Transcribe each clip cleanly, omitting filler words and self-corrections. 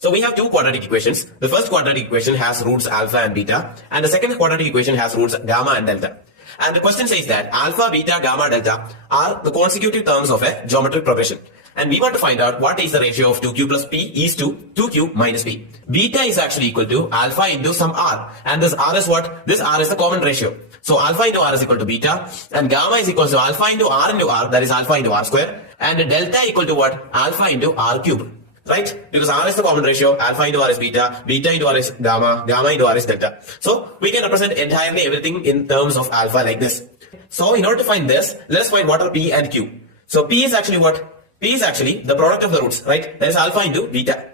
So we have two quadratic equations. The first quadratic equation has roots alpha and beta, and the second quadratic equation has roots gamma and delta. And the question says that alpha, beta, gamma, delta are the consecutive terms of a geometric progression. And we want to find out what is the ratio of 2q plus p is to 2q minus p. Beta is actually equal to alpha into some r. And this r is what? This r is the common ratio. So alpha into r is equal to beta, and gamma is equal to alpha into r, that is alpha into r square, and delta equal to what? Alpha into r cube. Right? Because r is the common ratio, alpha into r is beta, beta into r is gamma, gamma into r is delta. So we can represent entirely everything in terms of alpha like this. So in order to find this, let us find what are p and q. So p is actually what? P is actually the product of the roots, right? That is alpha into beta.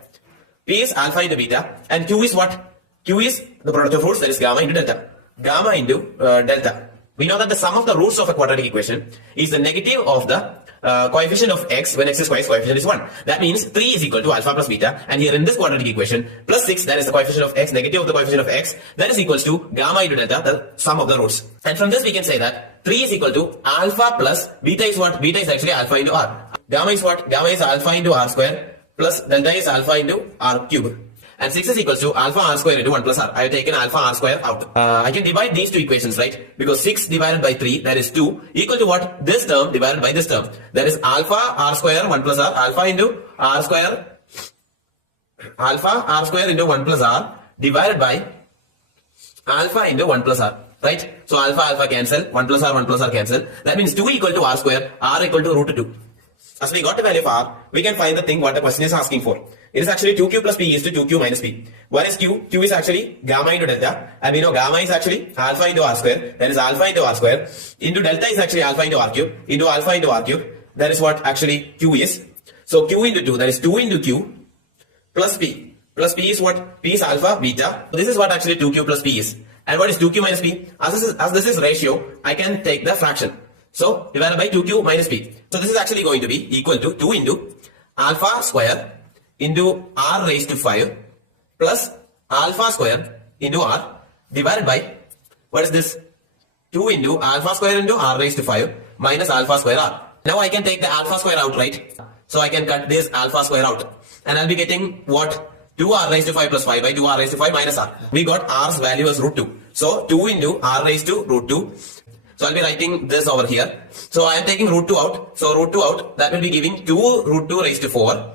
P is alpha into beta, and q is what? Q is the product of roots, that is gamma into delta. Gamma into delta. We know that the sum of the roots of a quadratic equation is the negative of the coefficient of x when x is twice coefficient is 1. That means 3 is equal to alpha plus beta, and here in this quadratic equation plus 6, that is the coefficient of x, negative of the coefficient of x, that is equals to gamma into delta, the sum of the roots. And from this we can say that 3 is equal to alpha plus beta is what? Beta is actually alpha into r. Gamma is what? Gamma is alpha into r square plus delta is alpha into r cube. And 6 is equals to alpha r square into 1 plus r. I have taken alpha r square out. I can divide these two equations, right? Because 6 divided by 3, that is 2, equal to what? This term divided by this term. That is alpha r square 1 plus r, alpha into r square, alpha r square into 1 plus r divided by alpha into 1 plus r. Right? So alpha alpha cancel, 1 plus r cancel. That means 2 equal to r square, r equal to root 2. As we got the value of r, we can find the thing what the question is asking for. It is actually 2q plus p is to 2q minus p. What is q? Q is actually gamma into delta. And we know gamma is actually alpha into r square. That is alpha into r square. Into delta is actually alpha into r cube. Into alpha into r cube. That is what actually q is. So q into 2, that is 2 into q plus p. Plus p is what? P is alpha, beta. So this is what actually 2q plus p is. And what is 2q minus p? As this is ratio, I can take the fraction. So divided by 2q minus p. So this is actually going to be equal to 2 into alpha square into r raised to 5 plus alpha square into r divided by, what is this? 2 into alpha square into r raised to 5 minus alpha square r. Now I can take the alpha square out, right? So I can cut this alpha square out. And I'll be getting what? 2r raised to 5 plus 5 by 2r raised to 5 minus r. We got r's value as root 2. So 2 into r raised to root 2. So I'll be writing this over here. So I am taking root 2 out. So root 2 out, that will be giving 2 root 2 raised to 4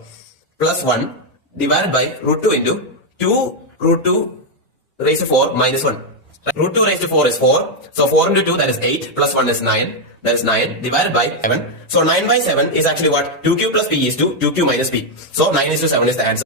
plus 1 divided by root 2 into 2 root 2 raised to 4 minus 1. Root 2 raised to 4 is 4. So 4 into 2, that is 8 plus 1 is 9. That is 9 divided by 7. So 9 by 7 is actually what? 2q plus p is to 2q minus p. So 9 is to 7 is the answer.